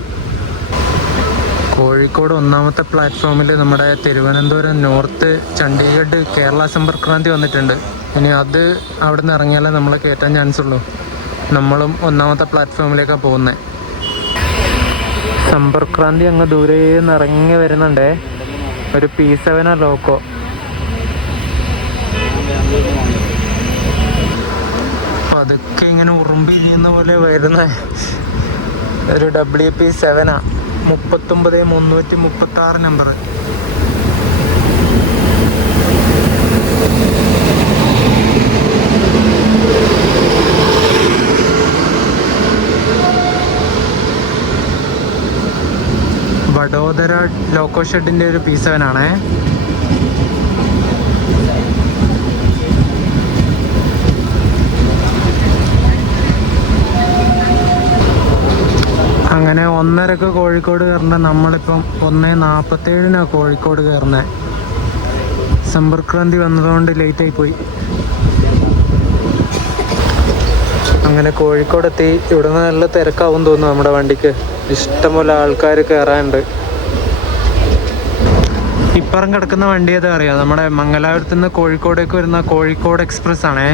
കോഴിക്കോട് 1ാമത്തെ പ്ലാറ്റ്ഫോമിൽ നമ്മുടെ തിരുവനന്തപുരം നോർത്ത് ചണ്ഡീഗഡ് കേരള സമ്പർക്ക് ക്രാന്തി വന്നിട്ടുണ്ട്. ഇനി അത് അവിടെ നിന്ന് ഇറങ്ങിയാലേ നമ്മൾ കയറ്റാൻ ചാൻസ് ഉള്ളൂ. നമ്മളും 1ാമത്തെ പ്ലാറ്റ്ഫോമിലേക്കാണ് പോകുന്നത്. സമ്പർക്ക് ക്രാന്തി അങ്ങ് ദൂരെ നിന്ന് ഇറങ്ങി വരുന്നുണ്ടേ. ഒരു P7 ലോക്കോ. അപ്പം അതൊക്കെ ഇങ്ങനെ ഉറുമ്പിരിയുന്ന പോലെ വരുന്ന ഒരു WP7 ആണ്. 39-336 നമ്പർ. വഡോദര ലോക്കോ ഷെഡിൻ്റെ ഒരു P7 ആണേ. അങ്ങനെ 1:30 കോഴിക്കോട് കയറേണ്ട നമ്മളിപ്പം 1:47 കോഴിക്കോട് കയറുന്നത്. സമ്പർക്രാന്തി വന്നതുകൊണ്ട് ലേറ്റായി പോയി. അങ്ങനെ കോഴിക്കോടെത്തി. ഇവിടെ നിന്ന് നല്ല തിരക്കാവും തോന്നുന്നു. നമ്മുടെ വണ്ടിക്ക് ഇഷ്ടംപോലെ ആൾക്കാർ കയറാനുണ്ട്. ഇപ്പുറം കിടക്കുന്ന വണ്ടി ഏതാ അറിയാം? നമ്മുടെ മംഗലാപുരത്ത് നിന്ന് കോഴിക്കോടേക്ക് വരുന്ന കോഴിക്കോട് എക്സ്പ്രസ് ആണേ.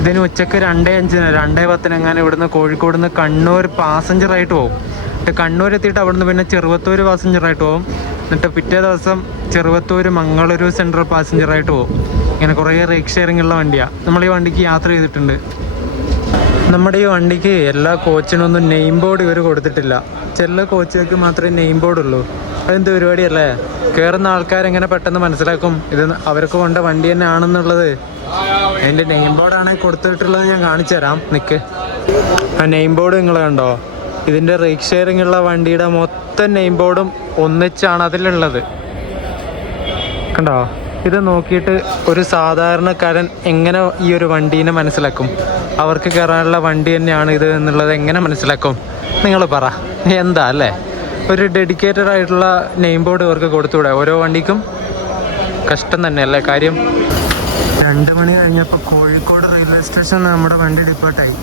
ഇതിന് ഉച്ചയ്ക്ക് 2:05 2:10 എങ്ങനെ ഇവിടുന്ന് കോഴിക്കോട് നിന്ന് കണ്ണൂർ പാസഞ്ചറായിട്ട് പോകും. എന്നിട്ട് കണ്ണൂർ എത്തിയിട്ട് അവിടുന്ന് പിന്നെ ചെറുവത്തൂർ പാസഞ്ചറായിട്ട് പോകും. എന്നിട്ട് പിറ്റേ ദിവസം ചെറുവത്തൂർ മംഗളൂരു സെൻട്രൽ പാസഞ്ചറായിട്ട് പോകും. ഇങ്ങനെ കുറേ റേക്ക് ഷെയറിംഗ് ഉള്ള വണ്ടിയാണ്. നമ്മൾ ഈ വണ്ടിക്ക് യാത്ര ചെയ്തിട്ടുണ്ട്. നമ്മുടെ ഈ വണ്ടിക്ക് എല്ലാ കോച്ചിനൊന്നും നെയിം ബോർഡ് ഇവർ കൊടുത്തിട്ടില്ല. ചില കോച്ചുകൾക്ക് മാത്രമേ നെയിം ബോർഡ് ഉള്ളൂ. അതെന്ത് പരിപാടിയല്ലേ? കയറുന്ന ആൾക്കാരെങ്ങനെ പെട്ടെന്ന് മനസ്സിലാക്കും ഇത് അവർക്ക് കൊണ്ട വണ്ടി തന്നെ ആണെന്നുള്ളത്? അതിൻ്റെ നെയിം ബോർഡാണെങ്കിൽ കൊടുത്തിട്ടുള്ളത് ഞാൻ കാണിച്ചു തരാം. നിൽക്ക്. ആ നെയിം ബോർഡ് നിങ്ങൾ കണ്ടോ? ഇതിൻ്റെ റേക്ക് ഷെയറിംഗ് ഉള്ള വണ്ടിയുടെ മൊത്തം നെയിം ബോർഡും ഒന്നിച്ചാണ് അതിലുള്ളത്. കണ്ടോ? ഇത് നോക്കിയിട്ട് ഒരു സാധാരണക്കാരൻ എങ്ങനെ ഈ ഒരു വണ്ടീനെ മനസ്സിലാക്കും? അവർക്ക് കയറാനുള്ള വണ്ടി തന്നെയാണ് ഇത് എന്നുള്ളത് എങ്ങനെ മനസ്സിലാക്കും? നിങ്ങൾ പറ. എന്താ അല്ലേ? ഒരു ഡെഡിക്കേറ്റഡ് ആയിട്ടുള്ള നെയിം ബോർഡ് ഇവർക്ക് കൊടുത്തുകൂടെ ഓരോ വണ്ടിക്കും? കഷ്ടം തന്നെയല്ലേ കാര്യം. 2 മണി കഴിഞ്ഞപ്പോൾ കോഴിക്കോട് റെയിൽവേ സ്റ്റേഷനിൽ നമ്മുടെ വണ്ടി ഡിപ്പോർട്ടായി.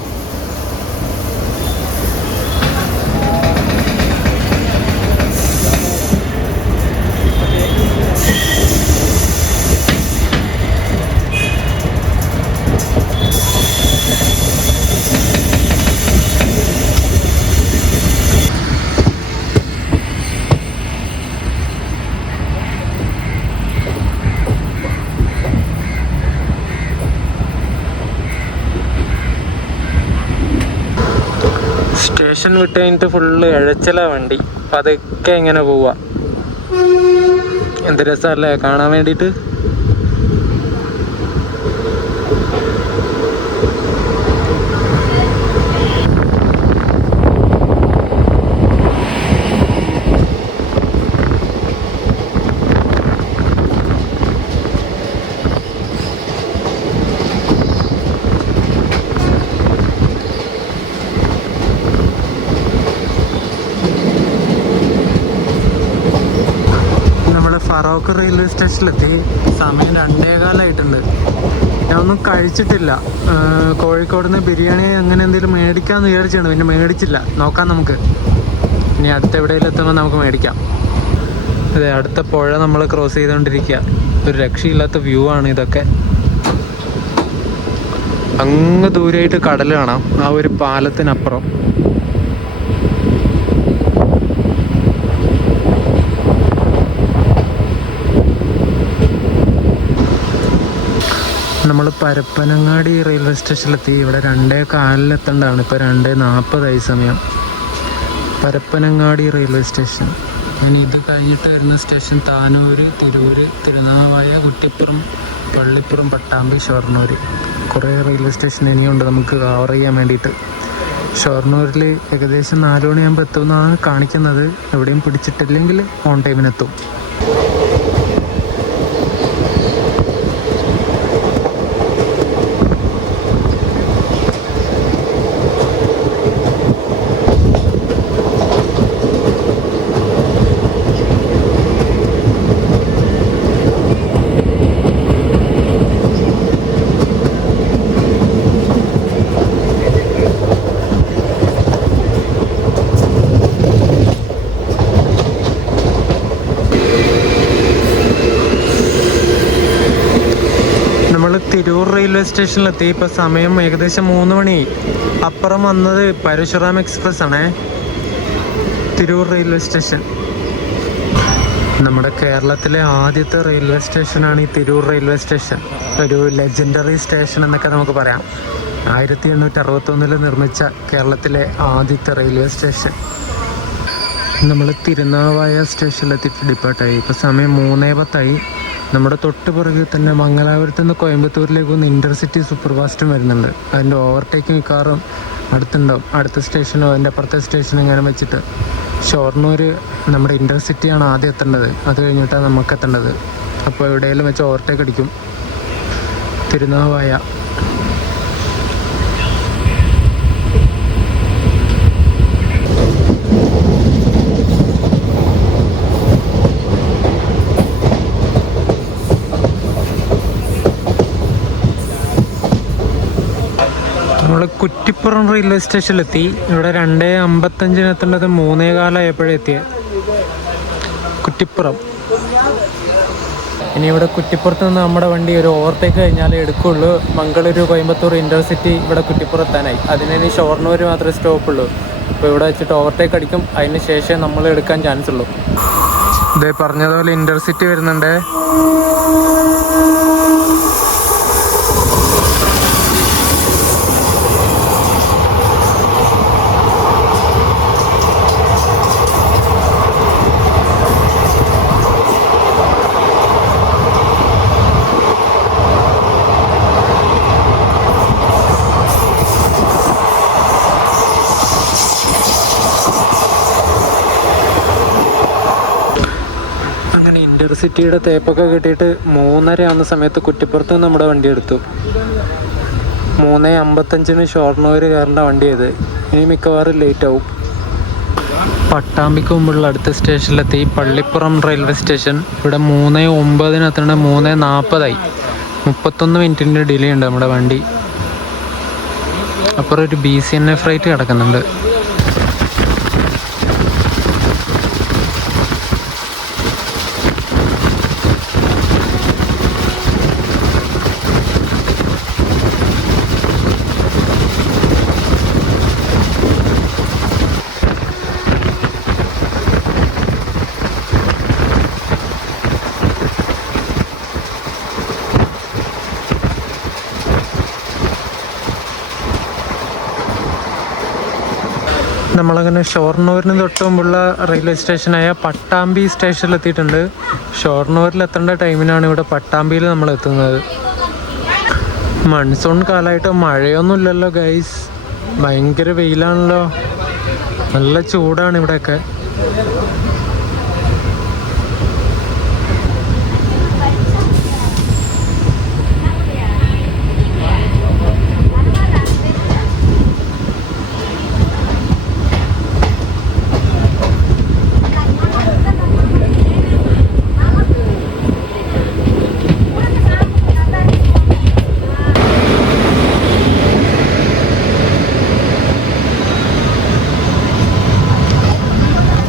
സ്റ്റേഷൻ വിട്ട് കഴിഞ്ഞിട്ട് ഫുള്ള് ഇഴച്ചില വണ്ടി. അപ്പം അതൊക്കെ ഇങ്ങനെ പോവുക. എന്ത് രസമല്ലേ കാണാൻ വേണ്ടിയിട്ട്. ഫറോക്ക് റെയിൽവേ സ്റ്റേഷനിലെത്തി. സമയം 2:15 ഞാൻ ഒന്നും കഴിച്ചിട്ടില്ല. കോഴിക്കോട് നിന്ന് ബിരിയാണി അങ്ങനെ എന്തെങ്കിലും മേടിക്കാമെന്ന് വിചാരിച്ചാണ്. പിന്നെ മേടിച്ചില്ല. നോക്കാം നമുക്ക്. ഇനി അടുത്ത എവിടെയെങ്കിലും എത്തുമ്പോൾ നമുക്ക് മേടിക്കാം. അതെ, അടുത്ത പുഴ നമ്മൾ ക്രോസ് ചെയ്തുകൊണ്ടിരിക്കുക. ഒരു രക്ഷയില്ലാത്ത വ്യൂ ആണ് ഇതൊക്കെ. അങ്ങ് ദൂരമായിട്ട് കടൽ കാണാം, ആ ഒരു പാലത്തിനപ്പുറം. നമ്മൾ പരപ്പനങ്ങാടി റെയിൽവേ സ്റ്റേഷനിലെത്തി. ഇവിടെ 2:15 എത്തേണ്ടതാണ്. ഇപ്പോൾ 2:40 സമയം. Parappanangadi railway station. ഇനി ഇത് കഴിഞ്ഞിട്ട് വരുന്ന സ്റ്റേഷൻ താനൂര്, തിരൂര്, തിരുനാവായ, കുറ്റിപ്പുറം, പള്ളിപ്പുറം, പട്ടാമ്പി, ഷൊർണൂർ. കുറേ റെയിൽവേ സ്റ്റേഷൻ ഇനിയുണ്ട് നമുക്ക് കവർ ചെയ്യാൻ വേണ്ടിയിട്ട്. ഷൊർണൂരിൽ ഏകദേശം 4 മണിയാകുമ്പോൾ എത്തുമെന്നാണ് കാണിക്കുന്നത്. എവിടെയും പിടിച്ചിട്ടില്ലെങ്കിൽ ഓൺ ടൈമിനെത്തും. തിരൂർ റെയിൽവേ സ്റ്റേഷനിലെത്തി. ഇപ്പോൾ സമയം ഏകദേശം 3 മണി. അപ്പുറം വന്നത് പരശുറാം എക്സ്പ്രസ് ആണേ. തിരൂർ റെയിൽവേ സ്റ്റേഷൻ നമ്മുടെ കേരളത്തിലെ ആദ്യത്തെ റെയിൽവേ സ്റ്റേഷനാണ് ഈ തിരൂർ റെയിൽവേ സ്റ്റേഷൻ. ഒരു ലെജൻഡറി സ്റ്റേഷൻ എന്നൊക്കെ നമുക്ക് പറയാം. 1861 നിർമ്മിച്ച കേരളത്തിലെ ആദ്യത്തെ റെയിൽവേ സ്റ്റേഷൻ. നമ്മൾ തിരുനാവായ സ്റ്റേഷനിലെത്തിയിട്ട് ഡിപ്പാർട്ടായി. ഇപ്പോൾ സമയം 3:10. നമ്മുടെ തൊട്ട് പുറകിൽ തന്നെ മംഗലാപുരത്ത് നിന്ന് കോയമ്പത്തൂരിലേക്ക് ഒന്ന് ഇൻ്റർസിറ്റി സൂപ്പർ ഫാസ്റ്റും വരുന്നുണ്ട്. അതിൻ്റെ ഓവർടേക്ക് മിക്കവാറും അടുത്തുണ്ടാവും. അടുത്ത സ്റ്റേഷനോ അതിൻ്റെ അപ്പുറത്തെ സ്റ്റേഷനോ ഇങ്ങനെ വെച്ചിട്ട്. ഷൊർണൂർ നമ്മുടെ ഇൻ്റർസിറ്റിയാണ് ആദ്യം എത്തേണ്ടത്, അത് കഴിഞ്ഞിട്ടാണ് നമുക്ക് എത്തേണ്ടത്. അപ്പോൾ എവിടെയെങ്കിലും വെച്ച് ഓവർടേക്ക് അടിക്കും. തിരുനാവായ നമ്മൾ കുറ്റിപ്പുറം റെയിൽവേ സ്റ്റേഷനിലെത്തി. ഇവിടെ 2:55 എത്തേണ്ടത് 3:15 ആയപ്പോഴെത്തിയത് കുറ്റിപ്പുറം. ഇനി ഇവിടെ കുറ്റിപ്പുറത്ത് നിന്ന് നമ്മുടെ വണ്ടി ഒരു ഓവർടേക്ക് കഴിഞ്ഞാലേ എടുക്കുള്ളൂ. മംഗളൂരു കോയമ്പത്തൂർ ഇൻ്റർസിറ്റി ഇവിടെ കുറ്റിപ്പുറത്താനായി. അതിനി ഷൊർണൂർ മാത്രമേ സ്റ്റോപ്പുള്ളൂ. അപ്പോൾ ഇവിടെ വെച്ചിട്ട് ഓവർടേക്ക് അടിക്കും. അതിന് ശേഷം നമ്മൾ എടുക്കാൻ ചാൻസ് ഉള്ളൂ. ഇതേ പറഞ്ഞതുപോലെ ഇൻ്റർസിറ്റി വരുന്നുണ്ട്. ഇൻ്റർസിറ്റിയുടെ തേപ്പൊക്കെ കിട്ടിയിട്ട് 3:30 ആവുന്ന സമയത്ത് കുറ്റിപ്പുറത്ത് നമ്മുടെ വണ്ടി എടുത്തു. 3:55 ഷൊർണൂർ കയറേണ്ട വണ്ടി ഇത്. ഇനി മിക്കവാറും ലേറ്റ് ആവും. പട്ടാമ്പിക്ക് മുമ്പുള്ള അടുത്ത സ്റ്റേഷനിലെത്തി, പള്ളിപ്പുറം റെയിൽവേ സ്റ്റേഷൻ. ഇവിടെ 3:09 എത്തേണ്ട 3:40 31 മിനിറ്റിൻ്റെ ഡിലേ ഉണ്ട് നമ്മുടെ വണ്ടി. അപ്പുറം ഒരു BCNA ഫ്ലൈറ്റ് കിടക്കുന്നുണ്ട്. നമ്മളങ്ങനെ ഷൊർണൂരിന് തൊട്ട് മുമ്പുള്ള റെയിൽവേ സ്റ്റേഷനായ പട്ടാമ്പി സ്റ്റേഷനിലെത്തിയിട്ടുണ്ട്. ഷൊർണൂരിലെത്തേണ്ട ടൈമിനാണ് ഇവിടെ പട്ടാമ്പിയിൽ നമ്മൾ എത്തുന്നത്. മൺസൂൺ കാലമായിട്ട് മഴയൊന്നുമില്ലല്ലോ ഗൈസ്, ഭയങ്കര വെയിലാണല്ലോ, നല്ല ചൂടാണ് ഇവിടെയൊക്കെ.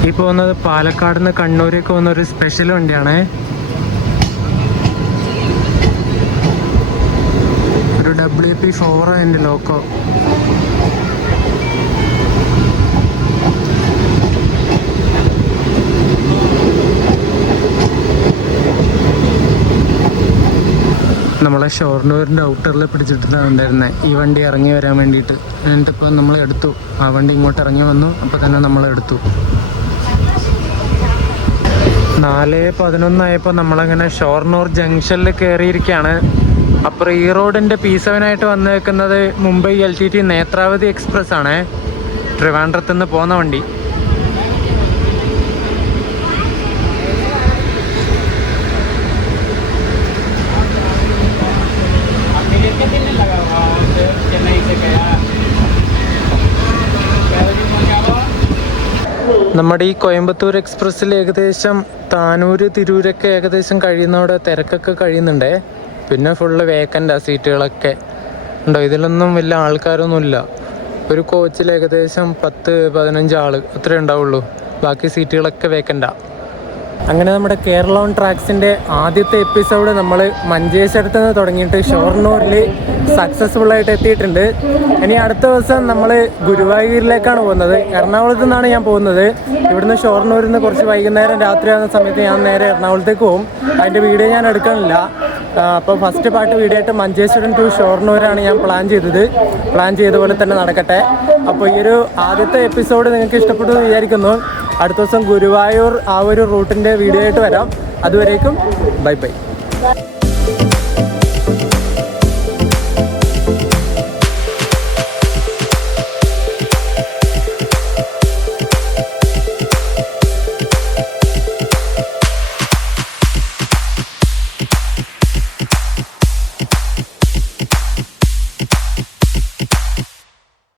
ഈ പോകുന്നത് പാലക്കാട് നിന്ന് കണ്ണൂരേക്ക് പോകുന്ന ഒരു സ്പെഷ്യൽ വണ്ടിയാണേ. ഒരു WP4 അതിൻ്റെ ലോക്കോ. നമ്മളെ ഷൊർണൂരിൻ്റെ ഔട്ടറിൽ പിടിച്ചിട്ടാണ് ഉണ്ടായിരുന്നത് ഈ വണ്ടി ഇറങ്ങി വരാൻ വേണ്ടിയിട്ട്. എന്നിട്ടിപ്പോൾ നമ്മൾ എടുത്തു. ആ വണ്ടി ഇങ്ങോട്ട് ഇറങ്ങി വന്നു, അപ്പോൾ തന്നെ നമ്മൾ എടുത്തു. 4:11 ആയപ്പോൾ നമ്മളങ്ങനെ ഷൊർണൂർ ജംഗ്ഷനിൽ കയറിയിരിക്കുകയാണ്. അപ്പുറം ഈ റോഡിൻ്റെ P7 ആയിട്ട് വന്നേക്കുന്നത് മുംബൈ LTT നേത്രാവതി എക്സ്പ്രസ് ആണ്, ട്രിവാൻഡ്രത്ത് നിന്ന് പോകുന്ന വണ്ടി. നമ്മുടെ ഈ കോയമ്പത്തൂർ എക്സ്പ്രസ്സിൽ ഏകദേശം താനൂര് തിരൂരൊക്കെ ഏകദേശം കഴിയുന്നവിടെ തിരക്കൊക്കെ കഴിയുന്നുണ്ടേ. പിന്നെ ഫുള്ള് വേക്കൻ്റാണ് സീറ്റുകളൊക്കെ ഉണ്ടോ. ഇതിലൊന്നും വലിയ ആൾക്കാരൊന്നുമില്ല. ഒരു കോച്ചിൽ ഏകദേശം 10-15 ആൾ അത്രേ ഉണ്ടാവുള്ളൂ. ബാക്കി സീറ്റുകളൊക്കെ വേക്കൻ്റാണ്. അങ്ങനെ നമ്മുടെ കേരള ഓൺ ട്രാക്സിൻ്റെ ആദ്യത്തെ എപ്പിസോഡ് നമ്മൾ മഞ്ചേശ്വരത്ത് നിന്ന് തുടങ്ങിയിട്ട് ഷൊർണൂരിൽ സക്സസ്ഫുള്ളായിട്ട് എത്തിയിട്ടുണ്ട്. ഇനി അടുത്ത ദിവസം നമ്മൾ ഗുരുവായൂരിലേക്കാണ് പോകുന്നത്. എറണാകുളത്ത് നിന്നാണ് ഞാൻ പോകുന്നത്. ഇവിടുന്ന് ഷൊർണൂരിൽ നിന്ന് കുറച്ച് വൈകുന്നേരം രാത്രിയാകുന്ന സമയത്ത് ഞാൻ നേരെ എറണാകുളത്തേക്ക് പോകും. അതിൻ്റെ വീഡിയോ ഞാൻ എടുക്കാനില്ല. അപ്പോൾ ഫസ്റ്റ് പാർട്ട് വീഡിയോ ആയിട്ട് മഞ്ചേശ്വരം ടു ഷൊർണൂരാണ് ഞാൻ പ്ലാൻ ചെയ്ത പോലെ തന്നെ നടക്കട്ടെ. അപ്പോൾ ഈ ഒരു ആദ്യത്തെ എപ്പിസോഡ് നിങ്ങൾക്ക് ഇഷ്ടപ്പെട്ടു എന്ന് വിചാരിക്കുന്നു. അടുത്ത ദിവസം ഗുരുവായൂർ ആ ഒരു റൂട്ടിൻ്റെ വീഡിയോ ആയിട്ട് വരാം. അതുവരേക്കും ബൈ ബൈ.